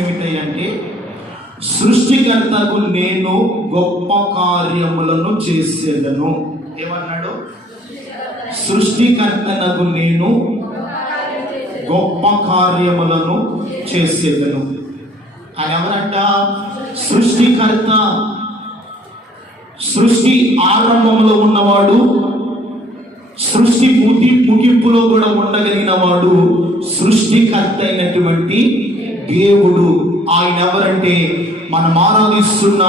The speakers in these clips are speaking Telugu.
ఏమిటంటే సృష్టికర్తకు నేను గొప్ప కార్యములను చేసేదను. ఏమన్నాడు? సృష్టికర్తనకు నేను గొప్ప కార్యములను చేసేదను. ఆయన ఎవరంట? సృష్టికర్త. సృష్టి ఆరంభంలో ఉన్నవాడు, సృష్టి ముగింపులో కూడా ఉండగలిగిన వాడు సృష్టికర్త అయినటువంటి దేవుడు. ఆయన ఎవరంటే మనం ఆరాధిస్తున్న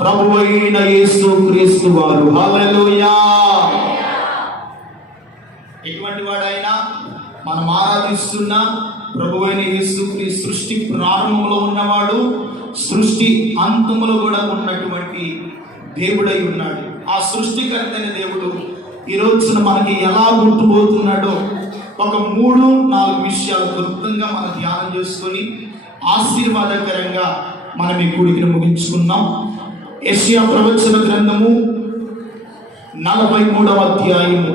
ప్రభువైన యేసుక్రీస్తు వారు. హల్లెలూయా! ఎటువంటి వాడు ఆయన? మనం ఆరాధిస్తున్న ప్రభువైన యేసుక్రీస్తు. సృష్టి ప్రారంభంలో ఉన్నవాడు, సృష్టి అంతములో కూడా ఉన్నటువంటి దేవుడై ఉన్నాడు. ఆ సృష్టికర్త అయిన దేవుడు ఈ రోజున మనకి ఎలా గుర్తుపోతున్నాడో ఒక 3-4 విషయాలు క్లుప్తంగా మనం ధ్యానం చేసుకొని ఆశీర్వాదకరంగా మనం ఈ కూడికను ముగించుకున్నాం. యెషయా ప్రవచన గ్రంథము 43వ అధ్యాయము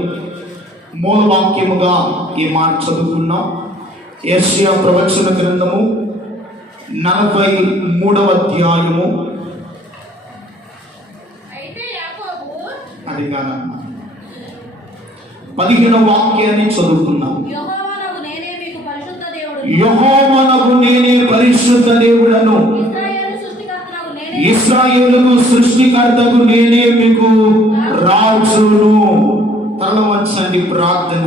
మూలవాక్యముగా ఈ మాట చదువుకున్నాం. యెషయా ప్రవచన గ్రంథము 43వ అధ్యాయము అది కాదమ్మా 15వ వాక్యాన్ని చదువుకున్నాం. యెహోవానగు నేనే పరిశుద్ధ దేవుడను, ఇశ్రాయేలుకు సృష్టికర్తకు నేనే మీకు రాజును. తల వంచండి, ప్రార్థన.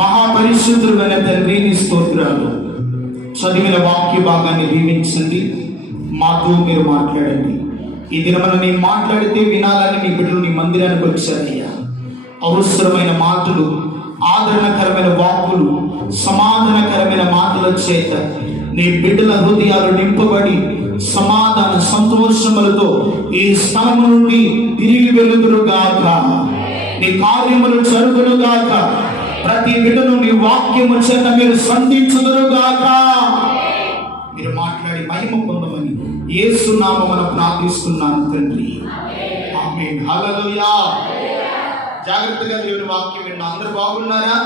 మహాపరిశుద్ధుడైన తండ్రి, నీ స్తోత్రాలు. చదివిన వాక్య భాగాన్ని దీవించండి, మాతో మీరు మాట్లాడండి. ఈ దినమున నేను మాట్లాడితే వినాలని నీ బిడ్డలు నీ మందిరానికి వచ్చారయ్యా. అవసరమైన మాటలు, ఆదరణకరమైన వాక్కులు, సమాధానకరమైన మాటల చేత నీ బిడ్డల హృదయాలు నింపబడి సమాధాన సంతోషములతో ఈ స్థలము నుండి తిరిగి వెలుగురుగాక. నీ కార్యములు జరుగునుగాక. ప్రతి బిడ్డను నీ వాక్యము చేత మీరు సంధించుదురుగాక. మీరు మాట్లాడి మహిమ పొందమని యేసు నామమున ప్రార్థిస్తున్నాను తండ్రి, ఆమేన్. హల్లెలూయా. జాగ్రత్తగా దేవుని వాక్యం విన్న అందరూ బాగున్నారా?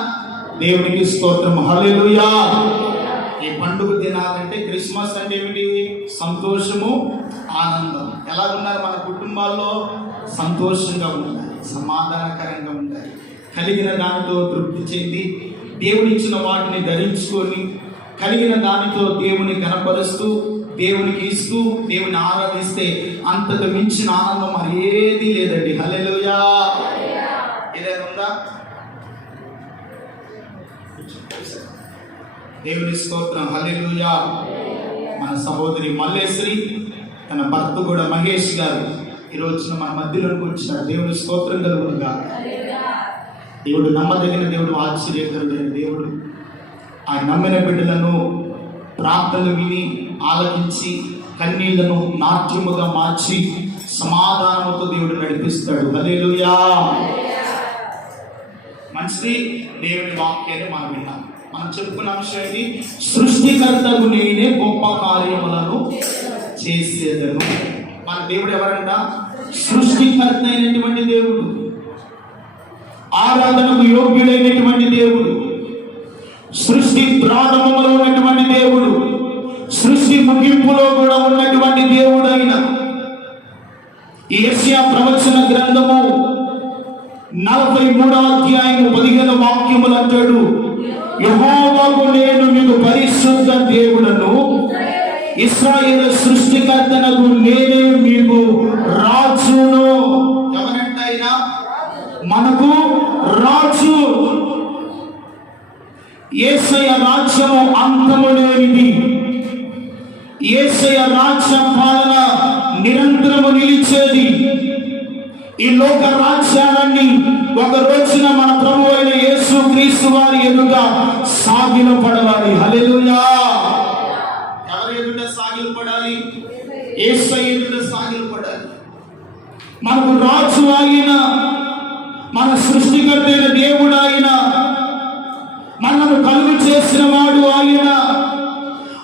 దేవునికి స్తోత్రం. హల్లెలూయా. ఈ పండుగ దినాలంటే క్రిస్మస్ అంటే ఏమిటి? సంతోషము, ఆనందం. ఎలా ఉన్నారు మన కుటుంబాల్లో? సంతోషంగా ఉండాలి, సమాధానకరంగా ఉండాలి, కలిగిన దానితో తృప్తి చెంది దేవుడిచ్చిన వాటిని ధరించుకొని కలిగిన దానితో దేవుని కనపరుస్తూ దేవునికి ఇస్తూ దేవుని ఆరాధిస్తే అంతకు మించిన ఆనందం మరి ఏది లేదండి. హల్లెలూయా. ఏదైనా ఉందా? దేవుని స్తోత్రం. హల్లెలూయా. మన సహోదరి మల్లేశ్వరి, తన భర్త కూడా మహేష్ గారు ఈ రోజున మన మధ్యలోకి వచ్చినారు. దేవుని స్తోత్రం కలుగునుగా. దేవుడు నమ్మదగిన దేవుడు, ఆశ్చర్యకరుడైన దేవుడు. ఆయన నమ్మిన బిడ్డలను ప్రార్థనలు విని ఆలకించి కన్నీళ్లను నాట్యముగా మార్చి సమాధానంతో దేవుడు నడిపిస్తాడు. హల్లెలూయా. మంచిది. దేవుని వాక్యాన్ని మనం విన్నాం. మనం చెప్పుకున్న అంశం ఏంటి? సృష్టికర్తకు నేనే గొప్ప కార్యములను చేసేదను. మన దేవుడు ఎవరంట? సృష్టికర్త అయినటువంటి దేవుడు, ఆరాధనకు యోగ్యుడైనటువంటి దేవుడు, సృష్టి ప్రారంభంలో ఉన్నటువంటి దేవుడు, సృష్టి ముగింపులో కూడా ఉన్నటువంటి దేవుడైన ఈ యెషయా ప్రవచన గ్రంథము 43వ అధ్యాయము 15వ వాక్యములు అంటాడు, యెహోవాకు నేను మీకు పరిశుద్ధ దేవుడను, ఇశ్రాయేలు సృష్టికర్తనకు నేనే మీకు రాజును. ఎవరంటే ఆయన మనకు రాజు. యేసయ్య రాజ్యము అంతము లేనిది. యేసయ్య రాజ్య పాలన నిరంతరము నిలిచేది. ఈ లోక రాజ్యాలన్నీ ఒక రోజున మన ప్రభువు అయిన యేసుక్రీస్తు వారి ఎదుట సాగిలపడాలి. హల్లెలూయా. ఎవరి ఎదుట సాగిలపడాలి? యేసయ్య ఎదుట సాగిలపడాలి. మనకు రాజు ఆయన, మన సృష్టికర్త అయిన దేవుడు ఆయన, మనను కలుగు చేసిన వాడు ఆయన,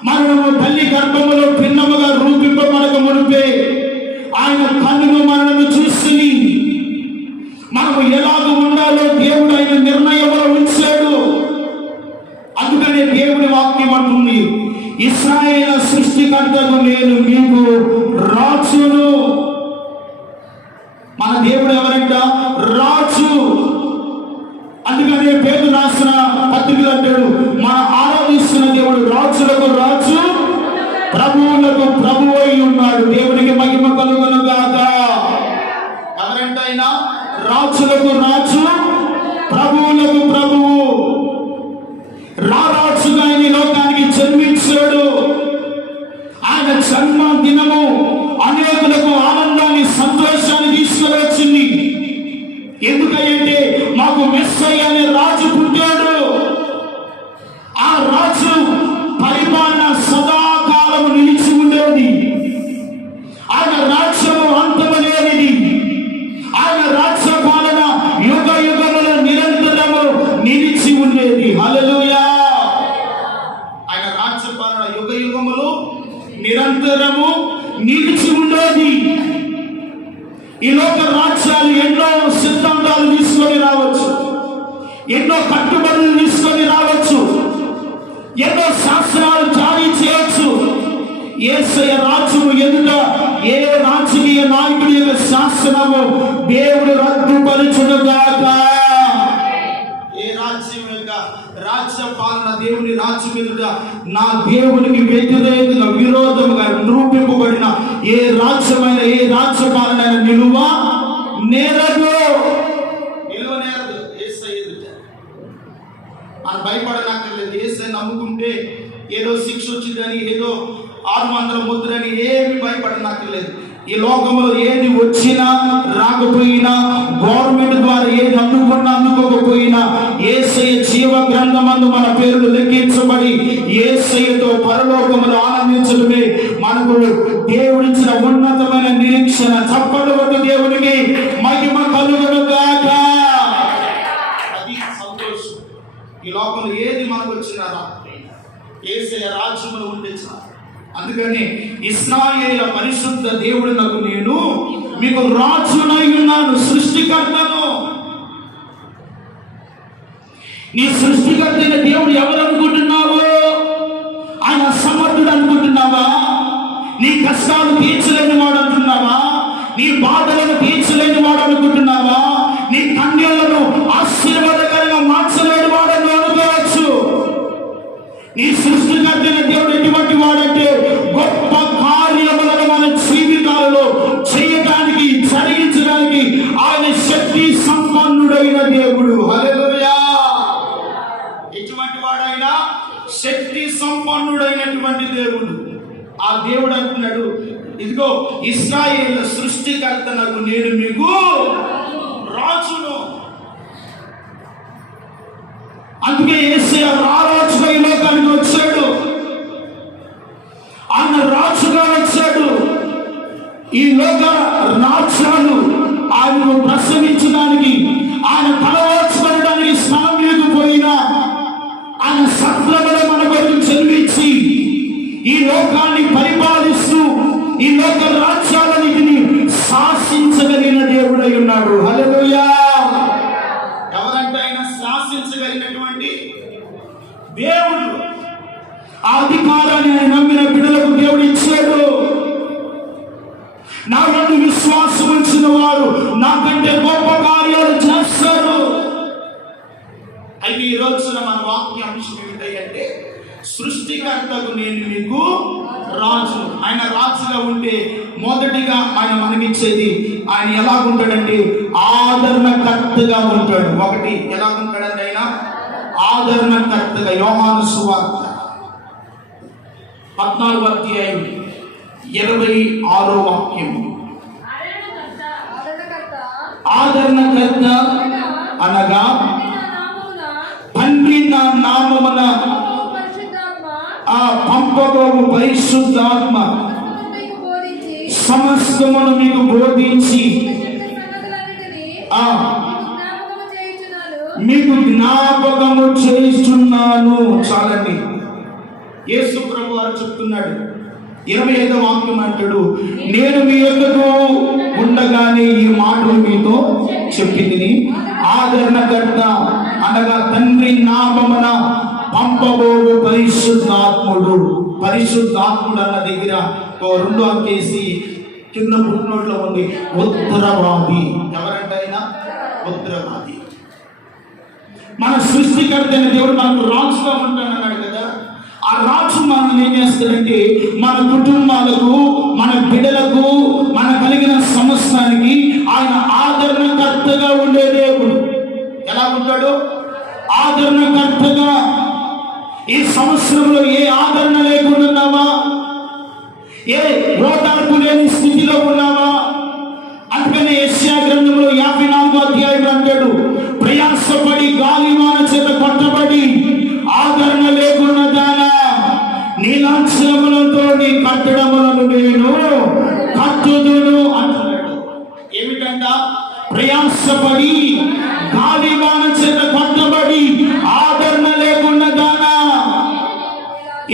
మనము తల్లి గర్భములో భిన్నముగా రూపింపబడక మునిపే ఆయన కన్నును మనను చూసి మనము ఎలాగ ఉండాలో దేవుడు ఆయన నిర్ణయంలో ఉంచాడు. అందుకనే దేవుడి వాక్యం అంటుంది, ఇశ్రాయేలు సృష్టికర్తకు నేను మీకు రాజును. మన దేవుడు ఎవరంట? రాజు. అందుకనే పేతురు రాసిన పత్రికలు అంటాడు, మన ఆరాధిస్తున్న దేవుడు రాజులకు రాజు, ప్రభువులకు ప్రభువు అయి ఉన్నాడు. దేవునికి మహిమ కలుగును గాక. ఎవరంట ఆయన? రాజులకు రాజు, ప్రభువులకు ప్రభువు. రారాజుగా ఈ లోకానికి జన్మించాడు. ఆయన జన్మ దినము అనేకులకు ఆనందాన్ని, సంతోషాన్ని తీసుకుని వచ్చింది. ఎందుకంటే మాకు మెస్సయ్య అనే రాజు పుట్టాడు. ఆ రాజు పరిపాలన సదాకాలము నిలిచి ఉండేది. ఆయన రాజ్యము అంతమలేనిది. ఆయన రాజ్య పాలన యుగ యుగములు నిరంతరము నిలిచి ఉండేది. హల్లెలూయా. ఆయన రాజ్య పాలన యుగ యుగములు నిరంతరము నిలిచి ఉండేది. ఈ లోక రాజ్యాలు ఎన్నో సిద్ధాంతాలు తీసుకొని రావచ్చు, ఎన్నో కట్టుబడులు తీసుకొని రావచ్చు, ఎన్నో శాస్త్రాలు జారీ చేయవచ్చు. యేసయ్య రాజ్యము ఎదుట ఏ రాజకీయ నాయకుడి యొక్క శాసనము దేవుడు రద్దుపరచునుగాక. ఏ రాజ్యం యొక్క రాజ్య పాలన, దేవుని రాజ్యం ఎదుట నా దేవునికి వ్యతిరేకంగా విరోధముగా నిరూపింపబడిన ఏ రాజ్యమైన, ఏ రాజ్య పాలన నిలువ నేరదు. యేసయ్య ఎదుట మనం భయపడనక్కర్లేదు. యేసయ్య నమ్ముకుంటే ఏదో శిక్ష వచ్చిందని, ఏదో 600 ముద్రని ఏమి భయపడనక్కర్లేదు. ఈ లోకంలో ఏది వచ్చినా రాకపోయినా, గవర్నమెంట్ ద్వారా ఏది అందుకున్నా అందుకోకపోయినా, యేసయ్య జీవ గ్రంథమందు మన పేర్లు లెక్కించబడి యేసయ్యతో పరలోకములో ఆనందించడమే మనకు దేవుడిచ్చిన ఉన్నతమైన నిరీక్షణ. చప్పట్లు కొట్టు దేవునికి మహిమ కలుగును గాక. అది సంతోషం. ఈ లోకంలో ఏది మనకు వచ్చినా యేసయ్య రాజ్యములో ఉండే చాలు. అందుకని ఇశ్రాయేలు పరిశుద్ధ దేవుడునకు నేను మీకు రాజునై ఉన్నాను, సృష్టికర్తను. నీ సృష్టికర్తైన దేవుడు ఎవరు అనుకుంటున్నావు? ఆయన సమర్థుడు అనుకుంటున్నావా? నీ కష్టాలు తీర్చలేని వాడు అంటున్నావా? నీ బాధలను తీర్చలేని వాడు అనుకుంటున్నావా? నీ కన్యలను ఆశీర్వాదకరంగా మార్చలేని వాడు అనుకోవచ్చు. నీ సృష్టికర్తైన దేవుడు ఎటువంటి వాడంటే గొప్ప కార్యములను మన జీవితాలలో చేయడానికి, జరిగించడానికి ఆయన శక్తి సంపన్నుడైన దేవుడు. హల్లెలూయా. ఎటువంటి వాడైనా శక్తి సంపన్నుడైనటువంటి దేవుడు. ఆ దేవుడు అంటున్నాడు, ఇదిగో ఇశ్రాయేలు సృష్టికర్తనకు నేను మీకు రాజును. అందుకే యేసయ్య రారాజుగా ఈ లోకానికి వచ్చాడు. ఆయన రాజుగా వచ్చాడు. ఈ లోక రాజ్యాలు ఆయనను ప్రసవించడానికి, ఆయన తలవాల్చుకోవడానికి స్థలం లేకపోయినా, ఆయన సత్రములో మన కొరకు జన్మించి ఈ లోకాన్ని పరిపాలిస్తూ ఈ లోక రాజ్యాలన్నిటిని శాసించగలిగిన దేవుడై ఉన్నాడు. హల్లెలూయా. ఎవరంటే ఆయన శాసించగలిగినటువంటి దేవుడు. ఆ అధికారాన్ని ఆయన నమ్మిన బిడ్డలకు దేవుడు ఇచ్చాడు. నా యందు విశ్వాసం ఉంచిన వారు నాకంటే గొప్ప కార్యాలు చేస్తారు. అయితే ఈ రోజున మన వాక్య అంశం ఏమిటంటే సృష్టికర్తకు నేను మీకు రాజు. ఆయన రాజుగా ఉంటే మొదటిగా ఆయన మనకిచ్చేది, ఆయన ఎలా ఉంటాడంటే ఆదరణకర్తగా ఉంటాడు. ఒకటి ఎలా ఉంటాడంటే ఆయన ఆదరణకర్తగా. యోహాను సువార్త 14వ అధ్యాయం 26వ వాక్యం. ఆదరణకర్త అనగా తండ్రి నా నామమున ఆ పంపబోవు పరిశుద్ధాత్మ సమస్తమును మీకు బోధించి మీకు జ్ఞాపకము చేస్తున్నాను. చాలండి. యేసు ప్రభు వారు చెప్తున్నాడు 25వ వాక్యం అంటాడు, నేను మీ యొద్దకు ఉండగానే ఈ మాటలు మీతో చెప్పి తిని ఆదరణకర్త అనగా తండ్రి నామమున పంపబోవు పరిశుద్ధాత్ముడు పరిశుద్ధాత్ముడు అన్న దగ్గర రెండు అంకేసి కింద పుట్టినోట్లో ఉంది ఉత్తరవాది. ఎవరంటే ఆయన ఉత్తరవాది. మన సృష్టికర్త అయిన దేవుడు మనకు రాజుగా ఉంటానన్నాడు కదా. ఆ రాజు మనం ఏం చేస్తాడంటే మన కుటుంబాలకు, మన బిడ్డలకు, మన కలిగిన సంవత్సరానికి ఆయన ఆదరణకర్తగా ఉండే దేవుడు. ఎలా ఉంటాడు? ఆదరణకర్తగా. ఈ సంవత్సరంలో ఏ ఆదరణ లేకుండా ఉన్నావా? ఏ ఓటార్పు లేని స్థితిలో ఉన్నావా? అందుకనే యెషయా గ్రంథంలో 54వ అధ్యాయం అంటాడు, ప్రయాసపడి గాలివాన చేత కొట్టబడి ఆదరణ లేకుండా దానా నీలాంఛనములతో నీ కట్టడములను నేను కట్టుదును అంటున్నాడు. ఏమిటంట? ప్రయాసపడి గాలివాన చేత కొట్టబడి ఆదరణ లేకుండా దానా.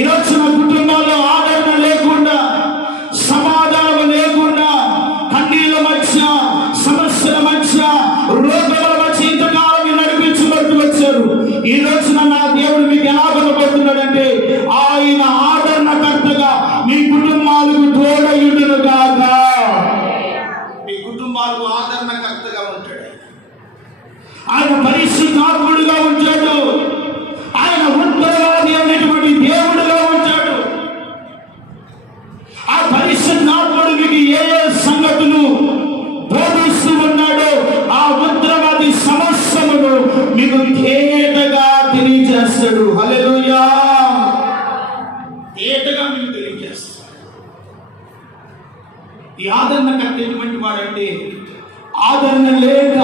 ఈరోజు నా కుటుంబాల్లో ఆదరణ లేకుండా, సమాధానం లేకుండా, కన్నీళ్ళ మధ్య, సమస్యల మధ్య, రోగాల మధ్య ఇంతకాలం నడిపించబడుతూ వచ్చారు. ఈ రోజున నా దేవుడు మీకు ఎలా కనబడుతున్నాడంటే ఆయన ఆదరణకర్తగా మీ కుటుంబాలకు తోడయుడును గాక. మీ కుటుంబాలకు ఆదరణకర్తగా ఉంటాడు. ఆయన పరిశుద్ధాత్ముడుగా ఉంటాడు. ఆయన ఉత్తరవాది అనేటువంటి దేవుడుగా ఉంటాడు. ఆ పరిశుద్ధాత్ముడు మీకు ఏ ఏ సంగతులు బోధిస్తూ ఉన్నాడో ఆ ఉత్తరవాది సమస్యలను మీకు తేటగా తెలియజేస్తాడు. హల్లెలూయా. తేటగా మీకు తెలియజేస్తాడు. ఈ ఆదరణకర్త ఎటువంటి వాడంటే ఆదరణ లేక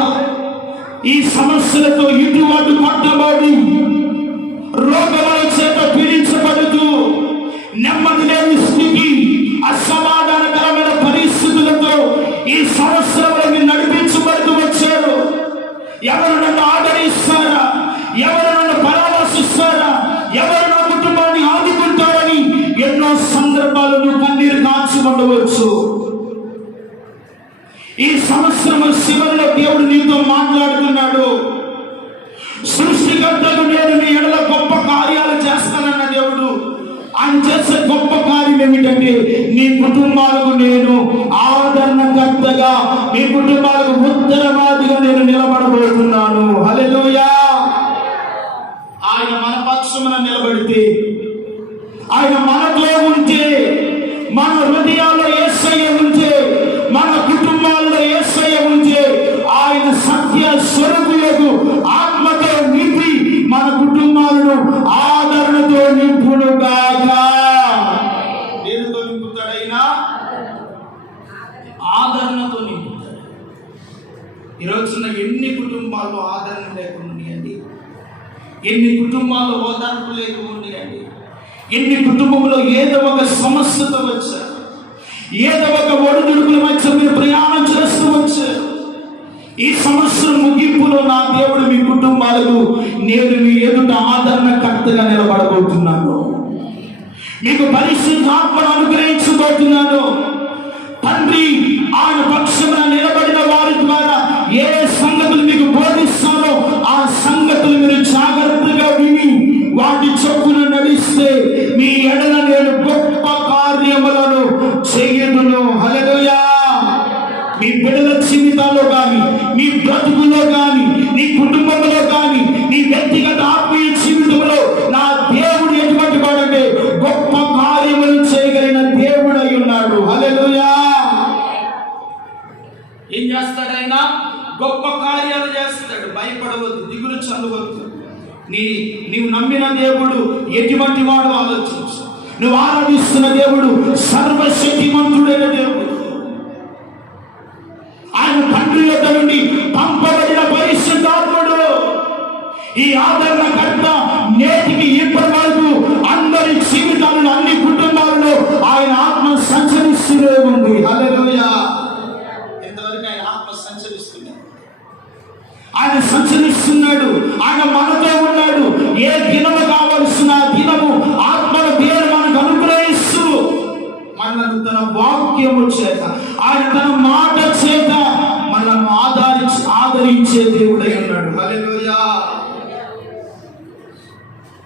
ఈ సమస్యలతో ఇటువంటి పట్టబడి రోగాల చేత పీడించబడుతూ నెమ్మది లేని స్థితి, అసమాధానకరమైన పరిస్థితులతో ఈ సంవత్సరంలో మీరు నడిపించబడుతూ వచ్చారు. ఎవరు నన్ను ఆదరిస్తారా? ఎవరు నన్ను పరామర్శిస్తారా? ఎవరు నా కుటుంబాన్ని ఆదుకుంటారని ఎన్నో సందర్భాలను కన్నీరు కాచి ఉండవచ్చు. ఈ సంవత్సరం చివరిలో దేవుడు నీతో మాట్లాడుతున్నాడు. సృష్టికర్తకు నేను నీ ఎడల గొప్ప కార్యాలు చేస్తానన్న దేవుడు ఆయన చేసే గొప్ప కార్యం ఏమిటంటే నీ కుటుంబాలకు నేను ఆదరణకర్తగా, మీ కుటుంబాలకు ఉత్తరవాదిగా నేను నిలబడబోతున్నాను. హల్లెలూయా. ఆయన మన పక్షమున నిలబడితే, ఆయన మనతో ఉంటే, మన హృదయాల్లో యేసయ్య ఉంటే, మన కుటుంబాల్లో యేసయ్య ఉంటే, ఆయన సత్య స్వరూపులకు ఆత్మతో నింపి మన కుటుంబాలను ఆదరణతో నింపుడుగాక. దేనితో నింపుతాడైనా? ఆదరణతో నింపుతాడు. ఈరోజున ఎన్ని కుటుంబాల్లో ఆదరణ లేకుండా ఉన్నాయండి. ఎన్ని కుటుంబాల్లో ఓదార్పు లేకుండా ఉన్నాయండి. ఎన్ని కుటుంబంలో ఏదో ఒక సమస్యతో వచ్చారు. ఏదో ఒక ఒడిదుడుకుల మధ్య మీరు ప్రయాణం చేస్తూ వచ్చారు. ఈ సంవత్సరం ముగింపులో నా దేవుడు మీ కుటుంబాలకు నేను మీ ఎదుట ఆదరణకర్తగా నిలబడబోతున్నాను. మీకు పరిశుద్ధాత్మను అనుగ్రహించబోతున్నాను. తండ్రి ఆయన పక్షమున నిలబడిన వారి ద్వారా ఏ సంగతులు మీకు బోధిస్తానో ఆ సంగతులు మీరు జాగ్రత్తగా విని వాటి చొప్పున నడిస్తే మీ ఎడల నేను గొప్ప కార్యములను చెయ్యదును. హల్లెలూయా. మీ బిడ్డల జీవితాల్లో కానీ, మీ బ్రతుకులో కానీ, నీ కుటుంబంలో కానీ, నీ వ్యక్తిగత ఆత్మీయ జీవితంలో నా దేవుడు ఎటువంటి వాడంటే గొప్ప కార్యములు చేయగలిగిన దేవుడై ఉన్నాడు. హల్లెలూయా. ఏం చేస్తాడైనా? గొప్ప కార్యాలు చేస్తాడు. భయపడవద్దు, దిగులు చెందవద్దు. నీవు నమ్మిన దేవుడు ఎటువంటి వాడు ఆలోచించు. నువ్వు ఆరాధిస్తున్న దేవుడు సర్వశక్తిమంతుడైన దేవుడు. ఆయన తండ్రి యొద్ద నుండి పంపబడిన పరిశుద్ధాత్ముడు. ఈ ఆదరణకర్త నేటికి ఇప్పటి వరకు అందరి జీవితాలను, అన్ని కుటుంబాలలో ఆయన ఆత్మ సంచరిస్తూనే ఉంది. హల్లెలూయా. ఎంతవరకు ఆయన ఆత్మ సంచరిస్తున్నాడు. ఆయన సంచరిస్తున్నాడు. ఆయన మనతో ఉన్నాడు. ఏ దినము కావలసిన దినము ఆత్మల దేవుడు మనకు అనుగ్రహిస్తూ మనల్ని తన వాక్యము చేత, ఆయన తన మాట చేత మనల్ని ఆదరించే దేవుడై ఉన్నాడు. హల్లెలూయా.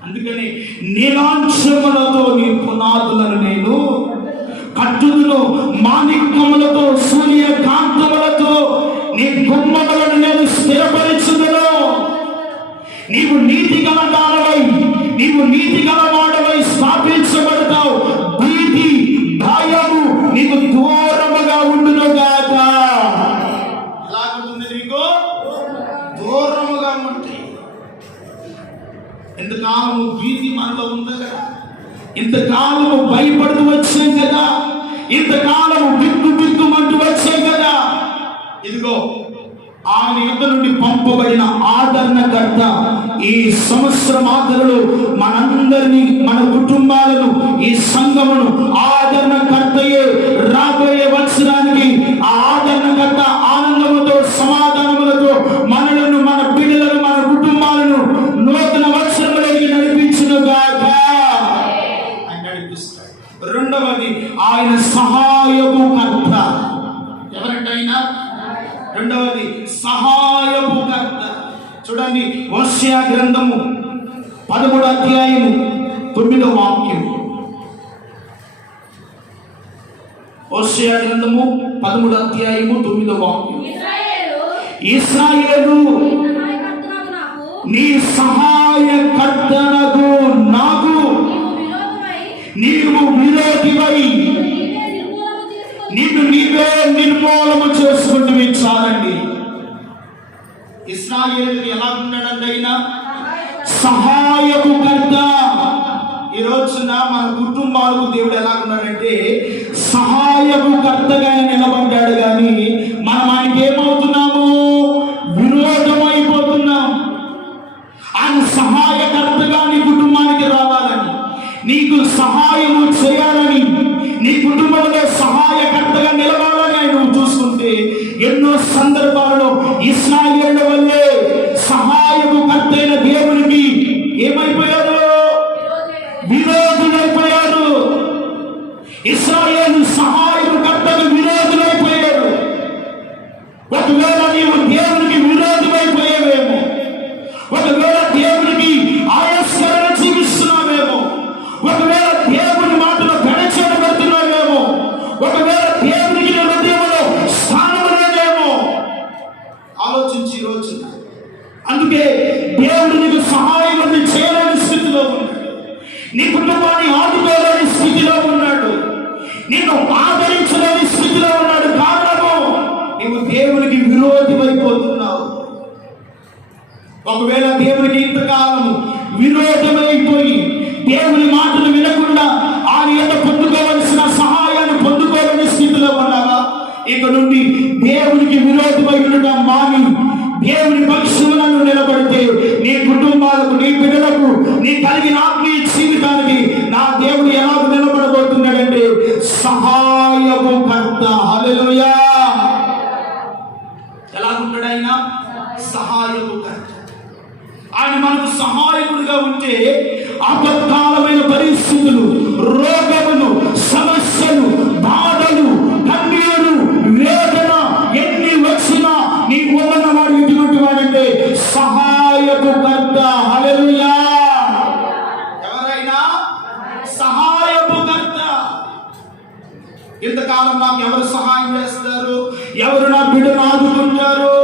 అందుకని నీలాంఛనములతో నింపు పునాదులను నేను కట్టుదును, మాణిక్యములతో సూర్యకాంతములతో నీ గుమ్మములను నేను స్థిరపరచుదును. నీవు నీతి గల దానవై, నీవు నీతి గల వాడవై స్థాపించబడతావు. భీతి భయము నీకు దూరముగా ఉండును గాక. ఎలాగుంటుంది? నీకు దూరముగా ఉంటాయి. ఇంతకాలము భీతి మనలో ఉంది కదా, ఇంతకాలము భయపడుతూ వచ్చాం కదా, ఇంతకాలము బిక్కుమంటూ వచ్చాం కదా. ఇదిగో ఆయన యుద్ధ నుండి పంపబడిన ఆదరణకర్త ఈ సంవత్సరం ఆఖరులో మనందరినీ, మన కుటుంబాలను, ఈ సంఘమును ఆదరణకర్తయే రాబోయే వచ్చడానికి ఆ ఆదరణకర్త ఆనందముతో సమాధానములతో మనలను, మన బిడ్డలను, మన కుటుంబాలను నూతన వత్సరములోకి నడిపించునుగాక. ఆయన నడిపిస్తాడు. రెండవది ఆయన సహాయపు కర్త. ఎవరంటైనా రెండవది సహాయపు కర్త. చూడండి, హోషేయ గ్రంథము 13వ అధ్యాయము 9వ వాక్యం. హోషేయ గ్రంథము 13వ అధ్యాయము 9వ వాక్యం. ఇశ్రాయేలు నీ సహాయకర్తనకు నాకు నీవు విరోధివై నిన్ను నీవే నిర్మూలము చేసుకుంటూ చాలండి. ఇశ్రాయేలుకి ఎలా ఉన్నాడంటే ఆయన సహాయపు కర్త. ఈ రోజున మన కుటుంబాలకు దేవుడు ఎలా ఉన్నాడంటే సహాయపు కర్తగా నిలబడ్డాడు. కానీ మనం ఆయనకి ఏమవుతున్నాము? విరోధం అయిపోతున్నాం. ఆయన సహాయకర్తగా నీ కుటుంబానికి రావాలని, నీకు సహాయము చేయాలని, నీ కుటుంబంలో సహాయకర్తగా నిలవాలని ఆయన నువ్వు చూసుకుంటే ఎన్నో సందర్భాలలో ఇశ్రాయేలు వల్లే సహాయము కర్తైన దేవునికి ఏమైపోయారు? విరోధులైపోయారు. ఇశ్రాయేలు సహాయము కర్తకు విరోధులైపోయారు. ఒకవేళ నీవు దేవునికి విరోధమైపోయావేమో, ఒకవేళ దేవునికి ఆయస్కరణ చూపిస్తున్నావేమో, ఒకవేళ దేవుని మాటలు గణచేయబడుతున్నావేమో, ఒకవేళ దేవునికి హృదయంలో స్థానం లేదేమో ఆలోచించి రోజు. అందుకే దేవుడు నీకు సహాయం చేయలేని స్థితిలో ఉన్నాడు, నీ కుటుంబాన్ని ఆదుకోలేని స్థితిలో ఉన్నాడు, నిన్ను ఆదరించలేని స్థితిలో ఉన్నాడు. కారణము నీవు దేవునికి విరోధమైపోతున్నావు. ఒకవేళ దేవునికి ఇంతకాలము విరోధమైపోయి దేవుని మాటలు వినకుండా ఆయన యొక్క పొందుకోవలసిన సహాయాన్ని పొందుకోలేని స్థితిలో ఉన్నావా? ఇక నుండి దేవునికి విరోధమై ఉండడం మాని దేవుని పక్షములను నిలబడితే నీ కుటుంబాలకు, నీ బిడ్డలకు, నీ కలిగిన ఆత్మీయ జీవితానికి నా దేవుడు ఎలా నిలబడబోతున్నాడంటే సహాయపు కర్త. హల్లెలూయా! ఎలా ఉంటాడు ఆయన? సహాయపు కర్త. ఆయన మనకు సహాయకుడిగా ఉంటే ఆపత్కాలమైన పరిస్థితులు, రోగములు, సమస్యలు, బాధలు, కన్నీరు, వేదన ఎన్ని వచ్చినా నీ ఉన్నవాడు ఎటువంటి వాడంటే సహాయపు కర్త. హల్లెలూయా! ఎవరైనా సహాయపు కర్త. ఇంతకాలం నాకు ఎవరు సహాయం చేస్తారు? ఎవరు నా బిడ్డను ఆదుకుంటారు?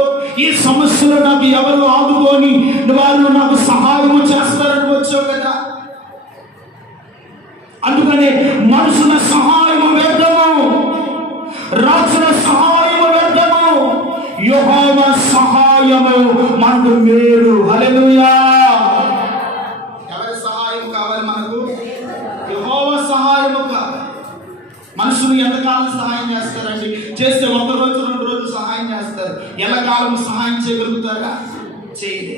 ఈ సమస్యలు నాకు ఎవరు ఆదుకొని వాళ్ళు నాకు సహాయం చేస్తారని వచ్చావు కదా. అందుకనే మనుషుల సహాయము వ్యర్థము, రాజుల సహాయము వ్యర్థము, యెహోవా సహాయము మనకు మేలు. హల్లెలూయా! ఎవరి సహాయం కావాలి మనకు? యెహోవా సహాయము కావాలి. మనుషులు ఎంతకాలం సహాయం చేస్తారండి? చేస్తే 1 రోజు 2 రోజులు సహాయం చేస్తారు. ఎల్లకాలం సహాయం చేయగలుగుతారా? చేయలే.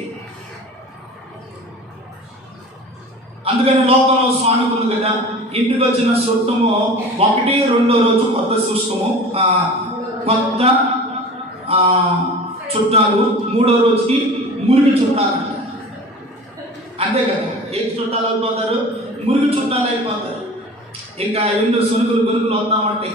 అందుకని లోకంలో సామెత ఉంది కదా, ఇంటికి వచ్చిన చుట్టము 1, 2 రోజు కొత్త శుష్కము, కొత్త చుట్టాలు, 3వ రోజుకి మురికి చుట్టాలు. అంతే కదా, ఏ చుట్టాలు అయిపోతారు? మురికి చుట్టాలు అయిపోతారు. ఇంకా ఎన్నో సొనుకులు గొనుకులు వస్తామంటే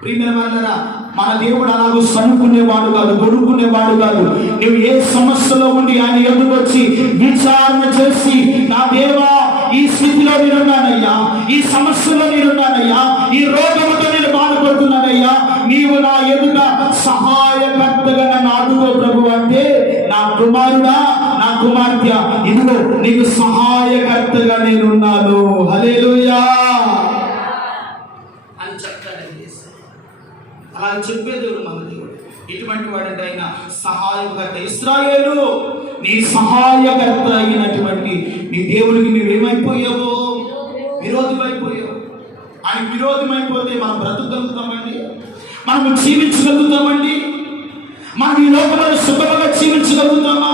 ప్రియమైన వాళ్ళరా, మన దేవుడు అలాగూ సనుకునేవాడు కాదు, గొడుక్కునేవాడు కాదు. నువ్వు ఏ సమస్యలో ఉండి ఆయన ఎదురు వచ్చి విచారణ చేసి, నా దేవా ఈ స్థితిలో నేనున్నానయ్యా, ఈ సమస్యలో నేనున్నానయ్యా, ఈ రోగముతో నేను బాధపడుతున్నానయ్యా, నీవు నా ఎదుట సహాయకర్తగా నన్ను ఆదుకో ప్రభు అంటే, నా కుమారుడా, నా కుమార్తె, ఇదిగో నీకు సహాయకర్తగా నేనున్నాను. హల్లెలూయా అని చెప్తాడండి. అలా చెప్పే దేవుడు మన దేవుడు. ఇటువంటి వాడంటే ఆయన సహాయకర్త. ఇశ్రాయేలు, నీ సహాయకర్త అయినటువంటి నీ దేవుడికి నువ్వేమైపోయావో? విరోధమైపోయావు. ఆయన విరోధమైపోతే మనం బ్రతకగలుగుతామండి? మనము జీవించగలుగుతామండి? మనం ఈ లోకంలో సుఖంగా జీవించగలుగుతామా?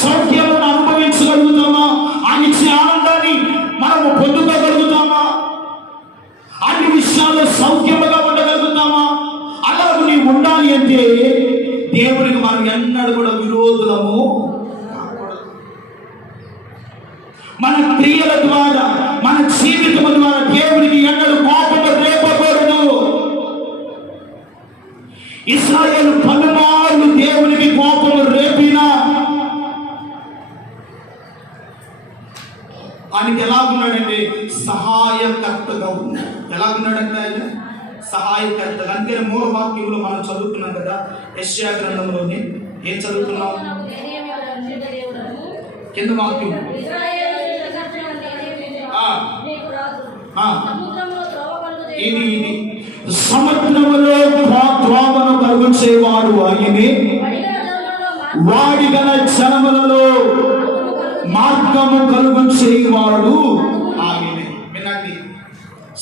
సౌఖ్యమును అనుభవించగలుగుతామా? ఆయన ఇచ్చే ఆనందాన్ని మనము పొందుకోగలుగుతామా? అన్ని విషయాల్లో సౌఖ్యముగా ఉండగలుగుతామా? అలాగ నీవు ఉండాలి అంటే దేవుడికి మనం ఎన్నడూ కూడా విరోధులము కాకూడదు. మన క్రియల ద్వారా, మన జీవితం ద్వారా దేవుడికి ఎన్నడూ కోపము రేపకూడదు. ఇశ్రాయేలు పలుమార్లు దేవునికి కోపము రేపినా ఆయనకి ఎలాగున్నాడంటే సహాయకర్తగా ఉన్నాడు. ఎలాగున్నాడంటే ఆయన సహాయకర్తగా. అందుకని మూల వాక్యంలో మనం చదువుకున్నాం కదా, యెషయా గ్రంథంలోనే ఏం చదువుకున్నాం? కింద వాక్యం ఇది సముద్రములో త్రోవను కలుగుచేవాడు ఆయనే, వాడిగల జనములలో మార్గము కలుగు చేయవాడు ఆయనే. వినండి,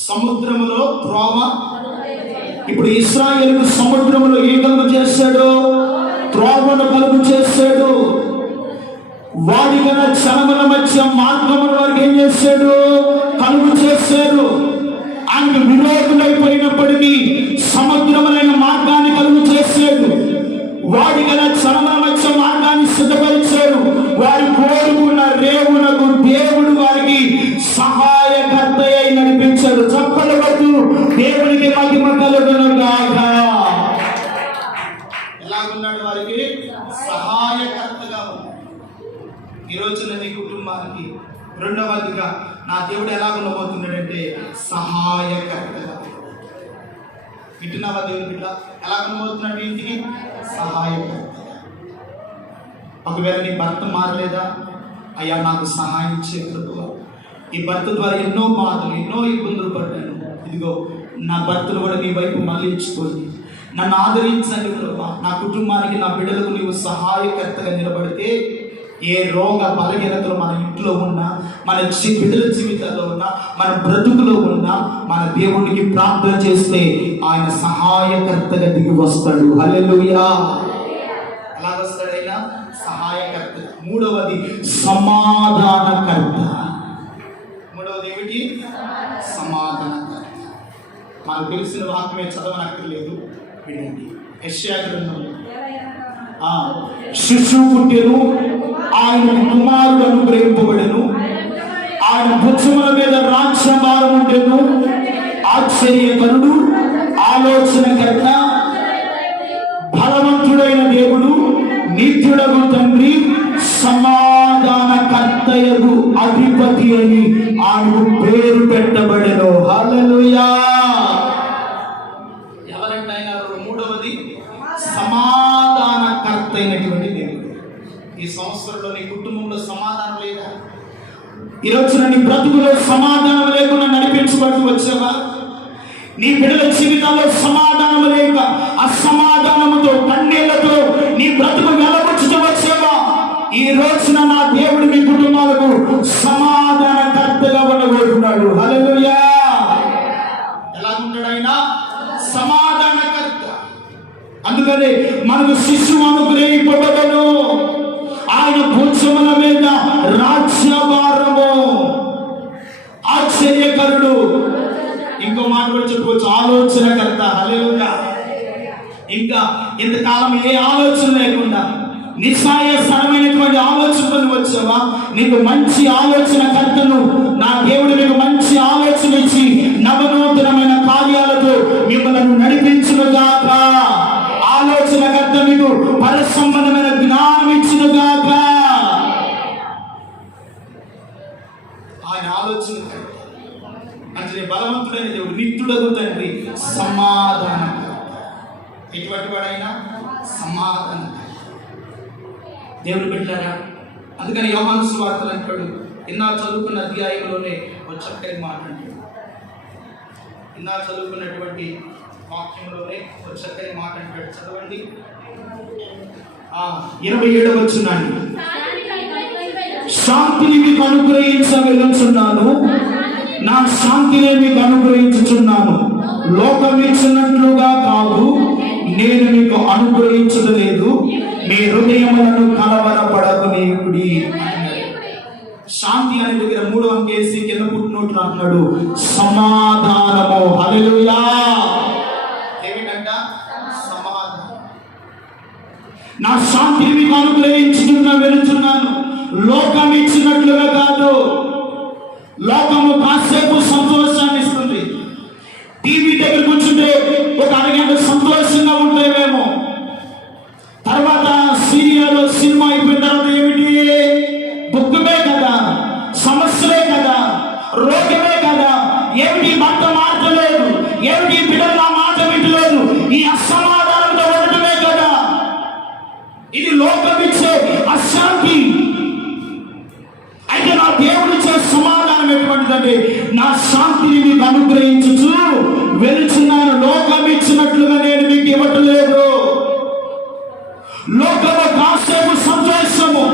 సముద్రములో త్రోవ. ఇప్పుడు ఇశ్రాయేలు సముద్రములో ఏం కలుగు చేశాడు? త్రోవను కలుగు చేశాడు. వాడిగల జనముల మధ్య మార్గముల వరకు ఏం చేశాడు? కలుగు చేశాడు. ఆయనకు విరోధులైపోయినప్పటికీ సముద్రములైన మార్గాన్ని కలుగు చేశాడు. వాడి గల జనముల మధ్య మార్గాన్ని సిద్ధపరిచాడు. వారి కోరుకున్న రేవునకు దేవుడు వారికి సహాయకర్త అయి నడిపించాడు. చప్పలు కొట్టు, దేవునికి మహిమ కలుగును గాక. ఎలాగున్నాడు? వారికి సహాయకర్తగా ఉన్నాడు. ఈ రోజున నీ కుటుంబానికి రెండవదిగా నా దేవుడు ఎలా ఉండబోతున్నాడంటే సహాయకర్తగా. వింటున్నావా దేవుని బిడ్డ? ఎలా ఉండబోతున్నాడు ఇంటికి? సహాయకర్త. ఒకవేళ నీ భర్త మారలేదా? అయ్యా నాకు సహాయం చేయ ప్రభువా, ఈ భర్త ద్వారా ఎన్నో బాధలు, ఎన్నో ఇబ్బందులు పడ్డాను. ఇదిగో నా భర్తను కూడా నీ వైపు మళ్ళించుకొని నన్ను ఆదరించండి ప్రభువా. నా కుటుంబానికి, నా బిడ్డలకు నీవు సహాయకర్తగా నిలబడితే ఏ రోగ బలహీనతలు మన ఇంట్లో ఉన్నా, మన బిడ్డల జీవితాల్లో ఉన్నా, మన బ్రతుకులో ఉన్నా, మన దేవునికి ప్రార్థన చేస్తే ఆయన సహాయకర్తగా దిగి వస్తాడు. హల్లెలూయా. ఎలా వస్తాడు ఆయన? సహాయకర్త. మూడవది సమాధానకర్త. మూడవది ఏమిటి? సమాధానకర్త. మనకు తెలిసిన వాక్యమే చదవనక్కర్లేదు, వినండి. యెషయా గ్రంథంలో శిశువు పుట్టెను, ఆయన కుమారుడు అనుగ్రహింపబడెను, ఆయన భుజముల మీద రాజ్యభారం ఉండెను, ఆశ్చర్యకరుడు, ఆలోచనకర్త, బలవంతుడైన దేవుడు, నిత్యుడగు తండ్రి, సమాధానకర్తయగు అధిపతి అని ఆయనకు పేరు పెట్టబడెను. హల్లెలూయా. ఎవరంటే ఆయన? మూడవది సమాధానకర్త అయినటువంటి దేవుడు. ఈ సంవత్సరంలో నీ కుటుంబంలో సమాధానం లేదా? ఈరోజు నీ బ్రతుకులో సమాధానం లేకుండా నడిపించబడుతూ వచ్చావా? నీ బిడ్డల జీవితాల్లో సమాధానం లేక అసమాధానముతో, కన్నీళ్లతో నీ బ్రతుకు వెలబుచ్చుతూ వచ్చావా? ఈ రోజున నా దేవుడు మీ కుటుంబాలకు సమాధానకర్తగా ఉండబోతున్నాడు. హల్లెలూయా. ఎలా ఉంటాడు ఆయన? సమాధానకర్త. అందుకనే మనకు శిశువు అనుగ్రహింపబడెను, ఆయన భుజముల మీద రాజ్యభారము, ఆశ్చర్యకరుడు. ఇంకో మాట కూడా చెప్పుకోవచ్చు, ఆలోచనకర్త. హల్లెలూయా. ఇంకా ఇంతకాలం ఏ ఆలోచన లేకుండా నిస్సాయసరమైనటువంటి ఆలోచనలు వచ్చావా? నీకు మంచి ఆలోచన కర్తను నా దేవుడు నీకు మంచి ఆలోచన ఇచ్చి నవనూతనమైన కార్యాలతో మిమ్మల్ని నడిపించునుగాక. ఆలోచనకర్త మీకు పరసంబంధమైన జ్ఞానం ఇచ్చునుగాక. ఆయన ఆలోచన నిత్యుడగు తండ్రి సమాధానం. ఎటువంటి వాడైనా సమాధానం. దేవుడు పెట్టారా? అందుకని యోహాను సువార్తలు అంటాడు, ఇన్నా చదువుకున్న అధ్యాయంలోనే ఒక చక్కని మాట అంటాడు. ఇన్నా చదువుకున్నటువంటి వాక్యంలోనే ఒక చక్కని మాట అంటాడు. చదవండి. 27వ వచనాన్ని, శాంతిని మీకు అనుగ్రహించవెలుచున్నాను, నా శాంతిని మీకు అనుగ్రహించుచున్నాను, లోకం ఇచ్చినట్లుగా కాదు నేను మీకు అనుగ్రహించలేదు, మీ హృదయములను కలవరపడకునేయుడి. శాంతి అనే దగ్గర 3వ అంకేసి కింద పుట్టినట్లు అంటున్నాడు సమాధానము. హల్లెలూయా. ఏమిటంట? సమాధానం. నా శాంతిని మీకు వెలుచున్నాను, లోకం ఇచ్చినట్లుగా కాదు. లోకము కాసేపు సంతోషాన్ని ఇస్తుంది. టీవీ దగ్గర కూర్చుంటే ఒక అరగంట సంతోషంగా ఉంటాయేమో, తర్వాత సీరియల్ సినిమా అయిపోయిన తర్వాత ఏమిటి? దుఃఖమే కదా, సమస్యలే కదా, రోగమే కదా, ఏమిటి భర్త మారలేదు, ఏమిటి బిడ్డలు నా మాట వింటలేదు, ఈ అసమాధానంతో ఉండటమే కదా. ఇది లోకం ఇచ్చే అశాంతి. అయితే నా దేవుడు ఇచ్చే సమాధానం ఎటువంటిదంటే, నా శాంతిని మీకు అనుగ్రహించుచు వెలుచున్నాను, లోకం ఇచ్చినట్లుగా నేను మీకు ఇవ్వట్లేదు. లోకంలో కాసేపు సంతోషము,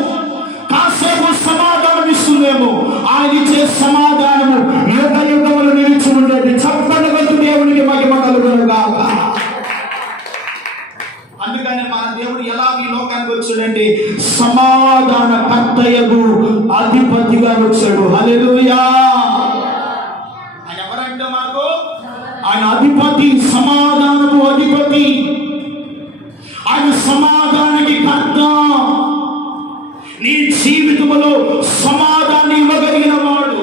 కాసేపు సమాధానం ఇస్తుందేమో, ఆయన ఇచ్చే సమాధానము యుగ యుగములు నిలిచి ఉండేది. చప్పటి కొట్టు దేవునికి మహిమ కలుగునుగాక. అందుకని మన దేవుడు ఎలా ఈ లోకానికి వచ్చాడంటే సమాధాన కర్తయగు అధిపతిగా వచ్చాడు. హల్లెలూయా. ఆయన ఎవరంటే మనకు ఆయన అధిపతి, సమాధానము అధిపతి, ఆయన సమాధానానికి కర్త. నీ జీవితంలో సమాధానం ఇవ్వగలిగిన వాడు,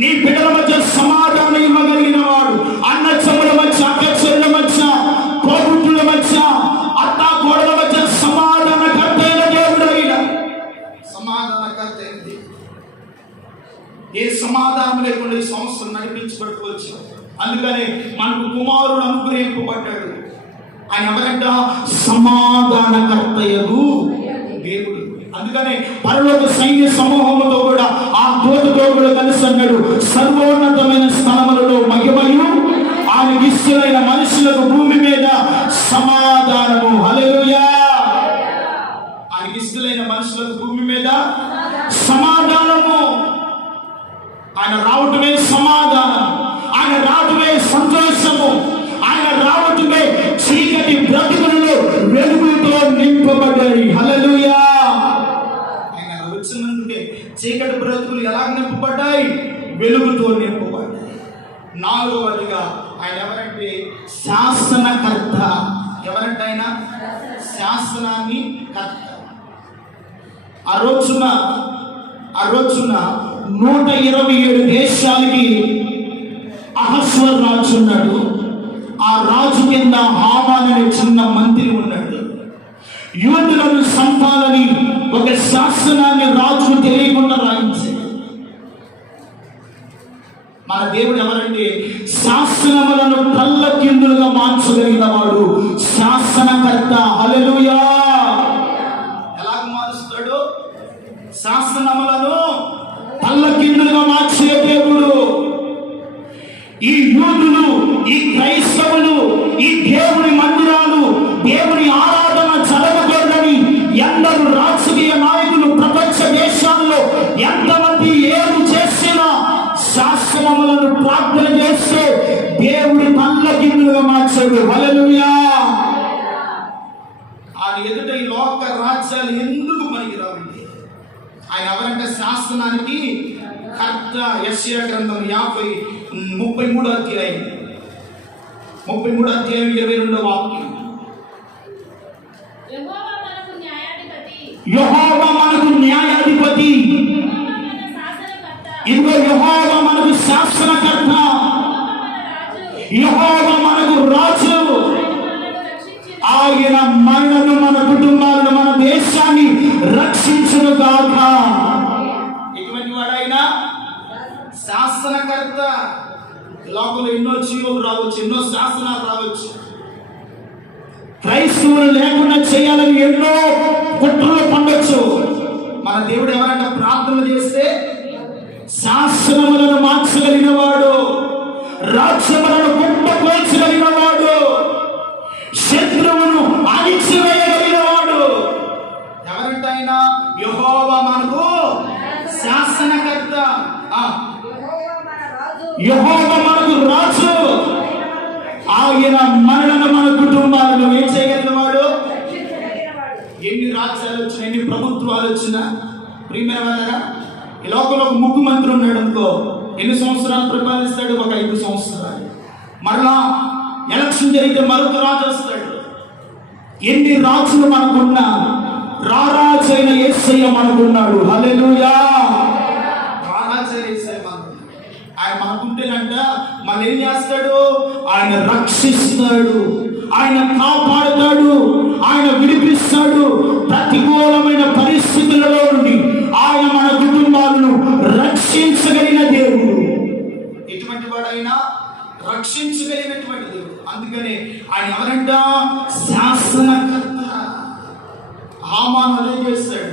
నీ బిడ్డల మధ్య సమాధానం ఇవ్వగలిగిన వాడు, అన్న చెమ్మల మధ్య, అక్క చెల్లెల మధ్య, కోపుల మధ్య, అత్త కోడల మధ్య సమాధానకర్త అయిన దేవుడు. అయిన సమాధానకర్త ఏంటి? ఏ సమాధానం లేకుండా ఈ సంవత్సరం నడిపించబడుకోవచ్చు. అందుకనే మనకు కుమారుడు అనుగ్రహింపబడ్డాడు. ఆయన ఎవరంట? సమాధానకర్తయగు దేవుడు. అందుకనే పరలోక సైన్య సమూహముతో కూడా ఆ దూతతో కూడా కలిసి అన్నాడు, సర్వోన్నతమైన స్థలములలో మహిమయు ఆయనకి ఇష్టమైన మనుషులకు భూమి మీద సమాధానము. హల్లెలూయా. ఆయనకి ఇష్టమైన మనుషులకు భూమి మీద సమాధానము. ఆయన రావటమే సమాధానం, ఆయన రావటమే సంతోషము, ఆయన రావటమే చీకటి బ్రతుకులలో వెలుగుతో నింపబడ్డాయి. హల్లెలూయా. ఆయన వచ్చినందుకే చీకటి బ్రతుకులు ఎలా నింపబడ్డాయి? వెలుగుతో నింపబడ్డాయి. 4వదిగా ఆయన ఎవరంటే శాసనకర్త. ఎవరంటే ఆయన శాసనాన్ని కర్త. ఆ రోజున 127 దేశాలకి అహస్వర్ రాజు ఉన్నాడు. ఆ రాజు కింద హామాన్ అనే చిన్న మంత్రి ఉన్నాడు. యూదులను చంపాలని ఒక శాసనాన్ని రాజుకు తెలియకుండా రాయించాడు. మన దేవుడు ఎవరంటే శాసనములను తల్లకిందులుగా మార్చగలిగిన వాడు, శాసనకర్త. హల్లెలూయా. ఎలాగ మారుస్తాడు? శాసనములను తల్లకిందులుగా మార్చే దేవుడు. ఈ యూదులు, ఈ క్రైస్తవులు, ఈ దేవుని మందిరాలు, దేవుని ఆరాధన జరగకూడదని ఎందరు రాజకీయ నాయకులు ప్రపంచ దేశాల్లో ఎంతమంది ఏమి చేసినా శాసనములను ప్రార్థన చేస్తే దేవుడి తల్లకిందులుగా మార్చాడు. హల్లెలూయా. ఆయన ఎదుట ఈ లోక రాజ్యాలు ఎందుకు పనికిరావండి? ఆయన ఎవరంటే శాసనానికి కర్త. యెషయా గ్రంథం 33వ అధ్యాయం 22వ వాక్యం. యెహోవా మనకు న్యాయాధిపతి. ఇదిగో యెహోవా మనకు శాసనకర్త, యెహోవా మనకు రాజు. ఆయన మనలను, మన కుటుంబాలను, మన దేశాన్ని రక్షించును గాక. ఎటువంటి వాడైనా శాసనకర్త. లోకంలో ఎన్నో జీవులు రావచ్చు, ఎన్నో శాసనాలు రావచ్చు, క్రైస్తవులు లేకుండా చేయాలని ఎన్నో కుట్రలు పండొచ్చు. మన దేవుడు ఎవరైనా ప్రార్థన చేస్తే శాసనములను మార్చగలిగిన వాడు, రాజ్యములను గొప్పకోల్చగలిగిన వాడు, శత్రువును అణిచివేయగలిగిన వాడు ఎవరంటే ఆయన యెహోవా మనకు శాసనకర్త, యెహోవా మనకు రాజు. ఆయన మనలను మన కుటుంబాలను ఏం చేయగలిగిన వాడు. ఎన్ని రాజ్యాలు వచ్చినా, ఎన్ని ప్రభుత్వాలు వచ్చినా, ప్రియమైన వాళ్ళారా, ఈ లోకంలో ఒక ముఖ్యమంత్రి ఉన్నాడు అనుకో, ఎన్ని సంవత్సరాలు పరిపాలిస్తాడు? ఒక 5 సంవత్సరాలు. మరలా ఎలక్షన్ జరిగితే మరొక రాజు వస్తాడు. ఎన్ని రాజులు మనకున్నా రారాజు అయిన యేసయ్య మనకున్నాడు. హల్లెలూయా. రారాజు అయిన యేసయ్య మనకున్నాడు. ఆయన మనకుంటేనంట మనం ఏం చేస్తాడు? ఆయన రక్షిస్తాడు, ఆయన కాపాడుతాడు, ఆయన విడిపిస్తాడు. ప్రతికూలమైన పరిస్థితులలో నుండి ఆయన మన కుటుంబాలను రక్షించగలిగిన దేవుడు. ఎటువంటి వాడైనా రక్షించగలిగినటువంటి దేవుడు. అందుకనే ఆయన ఎవరంట? శాసనకర్త. హామాను అదే చేస్తాడు.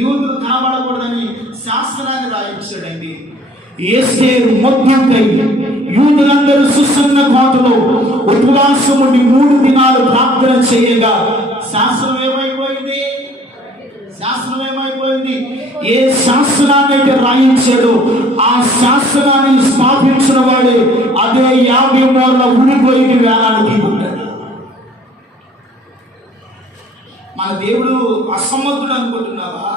యూదులు కనబడకూడదని శాసనాన్ని రాయించాడండి. ఎస్తేరు మొద్దుకై యూదులందరూ సుసన్న కోటలో ఉపవాసం ఉండి 3 దినాలు ప్రార్థన చేయగా శాసనం ఏమైపోయింది? శాసనం ఏమైపోయింది? ఏ శాసనాన్ని అయితే రాయించాడో ఆ శాసనాన్ని స్థాపించిన వాడే అదే 50 మూరల ఉడిపోయి వేలానికి ఉంటాడు. మన దేవుడు అసమర్థుడు అనుకుంటున్నావా?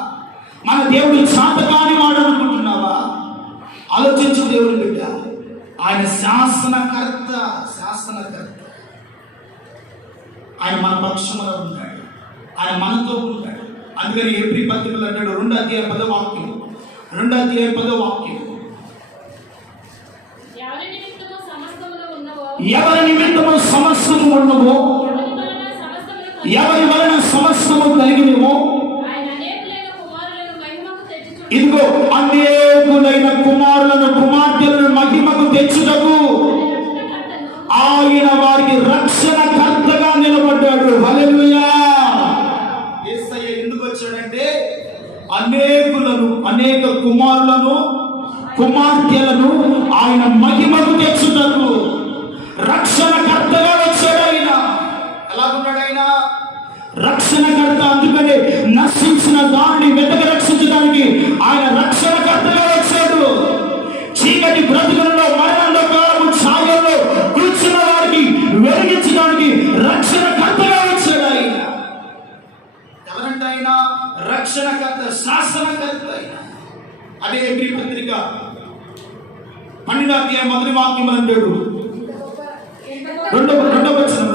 మన దేవుడు చాతకాని వాడు అనుకుంటున్నావా? ఆలోచించు దేవుడు బిడ్డ. ఆయన శాసనకర్త, శాసనకర్త. ఆయన మన పక్షంలో ఉంటాడు, ఆయన మనతో ఉంటాడు. అందుకని ఎబ్రీ పత్రికలు అంటాడు 2 అధ్యాయం 10వ వాక్యం, 2 అధ్యాయం 10వ వాక్యం, ఎవరి నిమిత్తము సమస్తము ఉన్నవో, ఎవరి వలన సమస్తము కలిగినవో, ఇదిగో అనేకులైన కుమారులను కుమార్తెలను మహిమకు తెచ్చుటకు ఆయన వారికి రక్షణకర్తగా నిలబడ్డాడు. హల్లెలూయా. యేసయ్య ఎందుకు వచ్చాడంటే అనేకులను, అనేక కుమారులను కుమార్తెలను ఆయన మహిమకు తెచ్చుటకు రక్షణకర్తగా వచ్చాడు. ఆయన ఎలాగున్నాడు? ఆయన రక్షణకర్త. అందుకనే నశించిన దాన్ని వెతక రక్షించడానికి ఆయన రక్షణకర్తగా వచ్చాడు. చీకటి బ్రతుకులలో, మరణంలో, కాపు ఛాయల్లో కూర్చున్న వారికి వెలిగించడానికి రక్షణకర్తగా వచ్చాడు. ఆయన ఎవరంటే ఆయన రక్షణకర్త, శాసనకర్త. ఆయన అదే ఎబ్రీ పత్రిక 12వ అధ్యాయం 1వ వాక్యం అంటాడు, 2వ వచనం,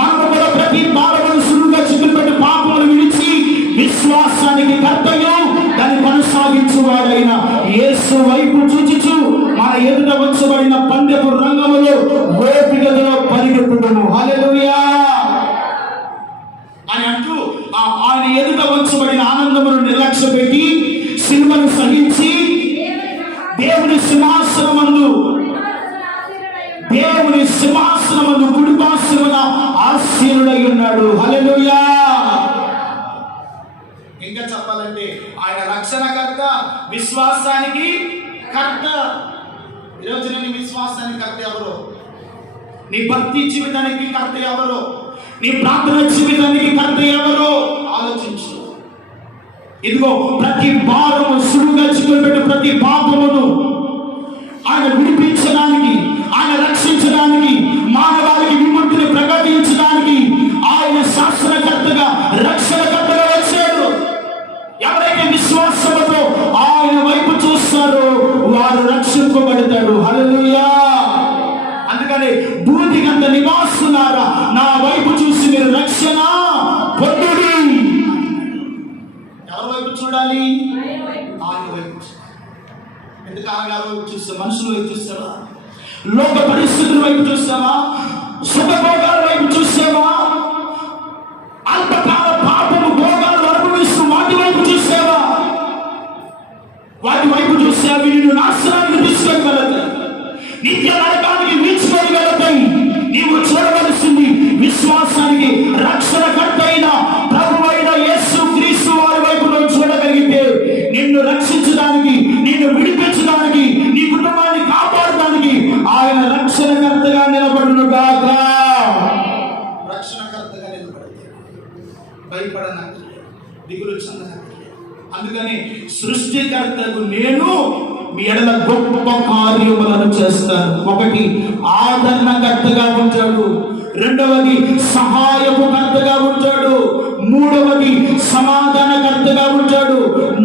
మనము కూడా ప్రతి భారమును సులువుగా చిక్కుపెట్టి పాపములు విడిచి విశ్వాసానికి కర్తయు దాన్ని కొనసాగించువాడైన యేసు వైపు చూచుచు మన ఎదుట వచ్చబడిన పందెపు రంగములో ఓపికతో పరిగెత్తుదుము. హల్లెలూయా అని అంటూ ఆయన ఎదుట వచ్చబడిన ఆనందమును నిర్లక్ష్య పెట్టి సిలువను సహించి దేవుని సింహాసనమందు కుడిపార్శ్వమున ఆసీనుడై ఉన్నాడు. హల్లెలూయా. ఇంకా చెప్పాలంటే ఆయన రక్షణకర్త, విశ్వాసానికి కర్త. ఈరోజు నేను విశ్వాసానికి కర్త ఎవరు? నీ భక్తి జీవితానికి కర్త ఎవరు? నీ ప్రార్థన జీవితానికి కర్త ఎవరు? ఆలోచించు. ఇదిగో ప్రతి భారము సులువుగా చిక్కుపెట్టు ప్రతి పాపమును ఆయన విడిపించడానికి, ఆయన రక్షించడానికి, మానవాళికి విముక్తిని ప్రకటించడానికి ఆయన శాస్త్రకర్తగా, రక్షణకర్తగా వచ్చాడు. ఎవరైతే విశ్వాసంతో ఆయన వైపు చూస్తారో వారు రక్షింపబడతాడు. హల్లెలూయా. అందుకని భూదిగంత నివాసులారా నా వైపు చూసి మీరు రక్షణ పొందుడి. ఎవరి వైపు చూడాలి? ఆయన వైపు. ఎందుకు ఆయన వైపు చూస్తా? మనుషుల వైపు చూస్తావా? లోక పరిస్థితుల వైపు చూస్తావా? సుఖభోగాల వైపు చూస్తావా? అల్పకాల పాపము భోగాలు అనుభవిస్తూ వాటి వైపు చూస్తావా? వాటి వైపు చూస్తే అవి నిన్ను నాశనానికి తీసుకెళ్ళగలదు. నిత్య నరకానికి వీడ్చుకొని వెళతాయి. నీవు చూడవలసింది విశ్వాసానికి రక్షణకర్త అయిన ప్రభువైన యేసు క్రీస్తు వారి వైపు నువ్వు చూడగలిగితే నిన్ను రక్షించడానికి, నిన్ను విడిపించడానికి, నీ కుటుంబాన్ని కాపాడడానికి ఆయన రక్షణకర్తగా నిలబడును గాక. రక్షణకర్తగా నిలబడితే భయపడనట్టు, దిగులు చెందనట్టు. అందుకని సృష్టికర్తకు నేను మీ ఎడల గొప్ప కార్యములను చేస్తాను. ఒకటి, ఆదరణకర్తగా ఉంటాడు. రెండవది, సహాయకర్తగా ఉంటాడు. మూడవది, సమాధానకర్తగా ఉంటాడు.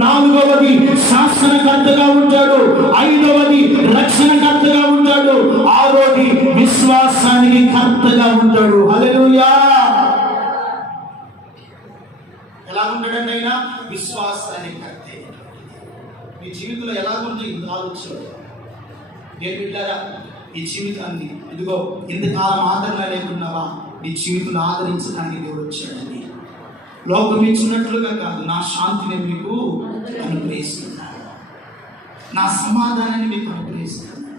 నాలుగవది, శాసనకర్తగా ఉంటాడు. ఐదవది, రక్షణకర్తగా ఉంటాడు. ఆరోది, విశ్వాసానికి కర్తగా ఉంటాడు. హల్లెలూయా. ఎలా ఉంటాడంటే ఆయన విశ్వాసానికి కర్త. మీ జీవితంలో ఎలా ఉంది ఆలోచన. నేను బిడ్డారా, ఈ జీవితాన్ని ఇదిగో ఇంతకాలం ఆదరణ లేకున్నావా, నీ జీవితంలో ఆదరించడానికి దేవుడు వచ్చాడని. లోకం ఇచ్చినట్లుగా కాదు, నా శాంతిని మీకు అనుగ్రహిస్తున్నాను, నా సమాధానాన్ని మీకు అనుగ్రహిస్తున్నాను.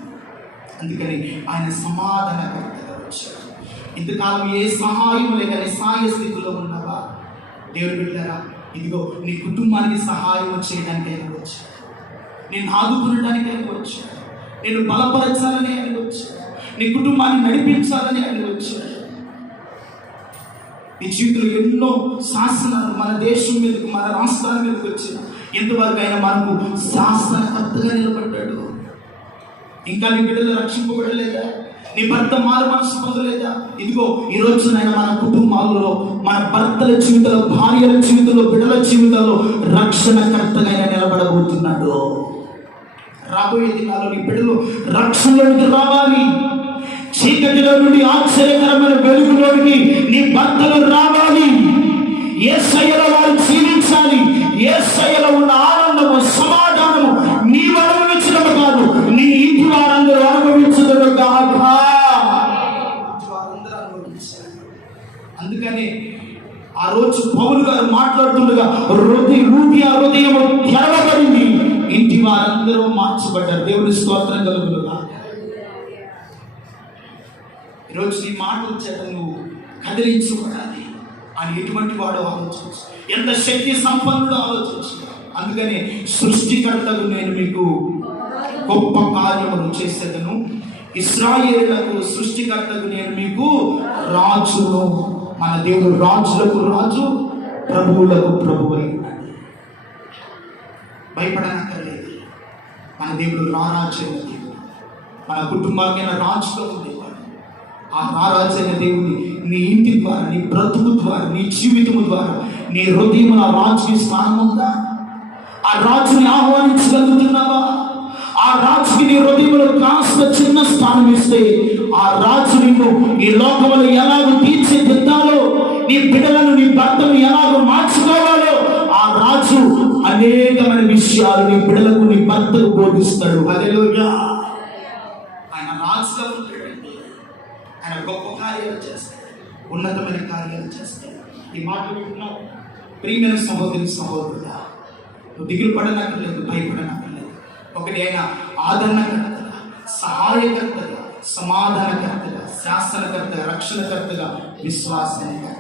అందుకని ఆయన సమాధానకర్తగా వచ్చాడు. ఇంతకాలం ఏ సహాయం లేక నిస్సహాయ స్థితిలో ఉన్నావా, దేవుడు బిడ్డారా, ఇదిగో నీ కుటుంబానికి సహాయం చేయడానికి ఆయన వచ్చాడు. నేను ఆదుకునడానికి ఆయన వచ్చాడు. నేను బలపరచాలని ఆయన వచ్చాడు. నీ కుటుంబాన్ని నడిపించాలని ఆయన వచ్చాడు. నీ జీవితంలో ఎన్నో శాసనాలు మన దేశం మీదకి, మన రాష్ట్రాల మీదకి వచ్చిన ఎంతవరకు ఆయన మనకు శాసనకర్తగా నిలబడ్డాడు. ఇంకా నీ బిడ్డలు రక్షింపబడలేదా? నీ భర్త మారు మనసు పొందలేదా? ఇదిగో ఈ రోజునైనా మన కుటుంబాలలో, మన భర్తల జీవితంలో, భార్యల జీవితంలో, బిడ్డల జీవితంలో రక్షణకర్తగా ఆయన నిలబడబోతున్నాడు. రాబోయే దినాల్లో నీ బిడ్డలు రక్షణలోనికి రావాలి. చీకటిలో నుండి ఆశ్చర్యకరమైన వెలుగులోనికి నీ భర్తలు రావాలి. యేసయ్యలో వారు జీవించాలి. యేసయ్యలో ఉన్న ఆనందము, సమాధానము నీవు అనుభవించడం కాదు, నీ ఇంటి వారందరూ అనుభవించడం కాక. అందుకనే ఆ రోజు పౌలు గారు మాట్లాడుతుండగా హృదయం తెరవబడింది. ఇంటి వారందరూ మార్చబడ్డారు. దేవుని స్తోత్రం కలుగునుగా. ఈరోజు నీ మాటల చేత నువ్వు కదిలించబడాలి అని ఎటువంటి వాడో ఆలోచించు, ఎంత శక్తి సంపన్నుడో ఆలోచించు. అందుకని సృష్టికర్తకు నేను మీకు గొప్ప కార్యములు చేసేదను, ఇశ్రాయేలులకు సృష్టికర్తకు నేను మీకు రాజును. మన దేవుడు రాజులకు రాజు, ప్రభువులకు ప్రభువై. భయపడనక్కర్లేదు. మన దేవుడు రారాజైన దేవుడు. మన కుటుంబానికైనా రాజుగా ఉండేవాడు. ఆ రారాజైన దేవుడిని నీ ఇంటి ద్వారా, నీ బ్రతుకు ద్వారా, నీ జీవితము ద్వారా, నీ హృదయంలో ఆ రాజుకి స్థానం ఉందా? ఆ రాజుని ఆహ్వానించగలుగుతున్నావా? ఆ రాజుకి నీ హృదయంలో కాస్త చిన్న స్థానం ఇస్తే ఆ రాజు నిన్ను ఈ లోకంలో ఎలాగో తీర్చిదిద్దాలో, నీ బిడ్డలను, నీ భర్తను ఎలాగో మార్చుకోవాలో ఆ రాజు అనేకమైన విషయాలు నీ బిడ్డలకు, నీ భర్తకు బోధిస్తాడు. హల్లెలూయా. ఆయన రాజుగా ఉంటాడండి. ఆయన గొప్ప కార్యాలు చేస్తాడు, ఉన్నతమైన కార్యాలు చేస్తాడు. ఈ మాటలు వింటున్నావు ప్రియమైన సహోదరి, సహోదరుడా, నువ్వు దిగులు పడనక్కర్లేదు, భయపడనక్కర్లేదు. ఒకటి ఆయన ఆదరణకర్తగా, సహాయకర్తగా, సమాధానకర్తగా, శాసనకర్తగా, రక్షణకర్తగా, విశ్వాసకర్తగా.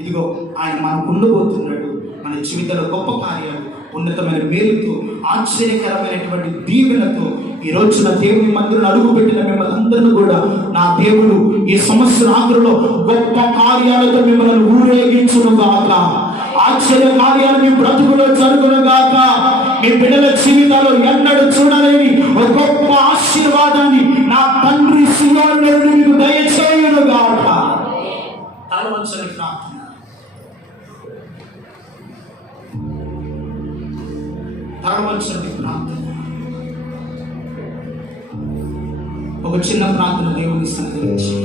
ఇదిగో ఆయన మనకు ఉండబోతున్నాడు. మన జీవితంలో గొప్ప కార్యాలు, ఉన్నతమైన మేలుతో, ఆశ్చర్యకరమైనటువంటి దీవెనతో ఈ రోజున దేవుని మందిరం అడుగుపెట్టిన మిమ్మల్ని అందరినీ కూడా నా దేవుడు ఈ సంవత్సరం ఆఖరిలో గొప్ప కార్యాలతో మిమ్మల్ని ఊరేగించును గాక. ఆశ్చర్య కార్యాలు మీ బ్రతుకులో జరుగును గాక. మీ బిడ్డల జీవితాల్లో ఎన్నడూ చూడలేని ఒక గొప్ప ఆశీర్వాదాన్ని నా తండ్రి సియోనులో మీకు దయచేయును గాక. తలవంచని ప్రార్థన. తలవంచని ప్రార్థన. ఒక చిన్న ప్రార్థన దేవుని సన్నిధించి